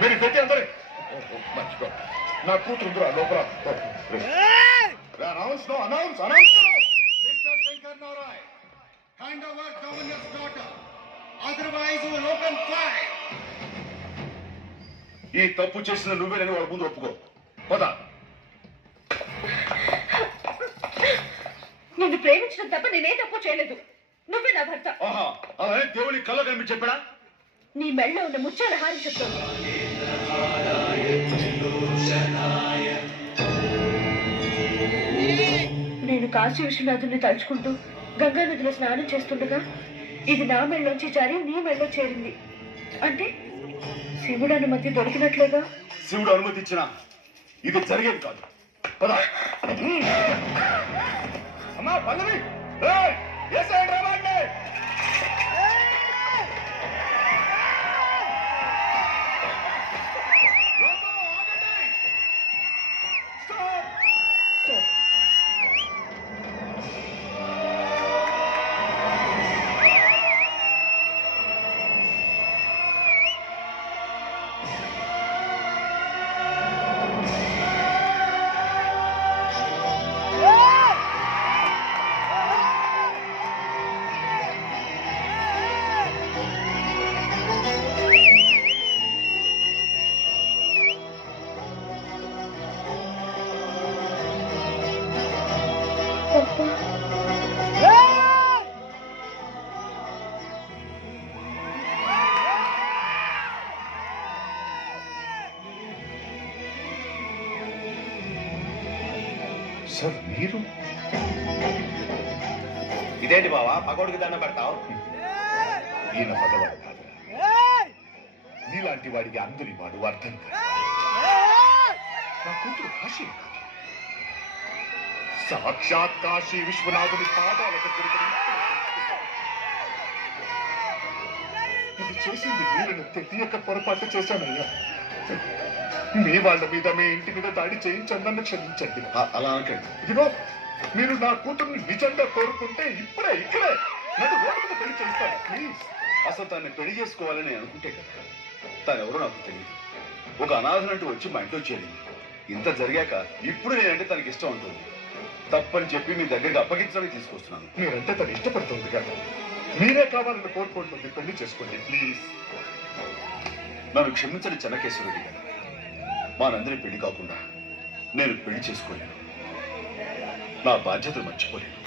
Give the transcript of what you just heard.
మీరు పెట్టి అందరే మర్చిపో నా కూతురు లోపల announce announce announce mister Shankar Narayan hand over governors daughter otherwise will open fire. ఈ తప్పు చేసిన నువ్వేనని వాడు ముందు ఒప్పుకో. పద. నిన్ను ప్రేమించడం తప్ప నేనే తప్పు చేయలేదు. నువ్వే నా భర్త. ఆహా, అలానే దేవుని కళ్ళ కనిపి చెప్పాడా? నీ మెళ్ళలో ఉన్న ముత్యాల హారం చెప్తాను. నేను కాశీ విశ్వనాథుని తలుచుకుంటూ గంగా నదిలో స్నానం చేస్తుండగా ఇది నా మెళ్ళలోంచి జారి నీ మెళ్ళలో చేరింది. అంటే శివుడు అనుమతి దొరికినట్లేగా? శివుడు అనుమతి ఇచ్చినా ఇది జరిగేది కాదు. పద. అమ్మా పల్లవి, సార్ మీరు ఇదేంటి బావా పకోడికి దండం పెడతావు? ఈయన పగవాడు కాదు, నీలాంటి వాడికి అందరి వాడు అర్థం కాదు. నా కూతురు కాశీ కాదు, సాక్షాత్ కాశీ విశ్వనాథుని పాదాలకు ఇది చేసింది వీళ్ళని తెలియక పొరపాటు చేశానయ్యా. మీ వాళ్ళ మీద మీ ఇంటి మీద దాడి చేయించండి, నన్ను క్షమించండి. అలా అనకండి. ఇదిగో మీరు నా కూతుర్ని నిజంగా కోరుకుంటే ఇప్పుడే ఇక్కడే నన్ను రోడ్డు మీద పెళ్లి చేస్తాను ప్లీజ్. అసలు తనని పెళ్లి చేసుకోవాలని అనుకుంటే కదా, తనెవరో నాకు తెలియదు. ఒక అనాథనంటూ వచ్చి మా ఇంట్లో చేరింది. ఇంత జరిగాక ఇప్పుడు నేనంటే తనకి ఇష్టం ఉంటుంది. తప్పని చెప్పి మీ దగ్గరికి అప్పగించడానికి తీసుకొస్తున్నాను. మీరంటే తను ఇష్టపడుతుంది కదా, మీరే కావాలని కోరుకుంటుంది. పెళ్లి చేసుకోండి ప్లీజ్. నన్ను క్షమించని చెన్నకేశ్వరుడి కదా, మా నందిని పెళ్లి కాకుండా నేను పెళ్లి చేసుకోలేను. నా బాధ్యతలు మర్చిపోలేను.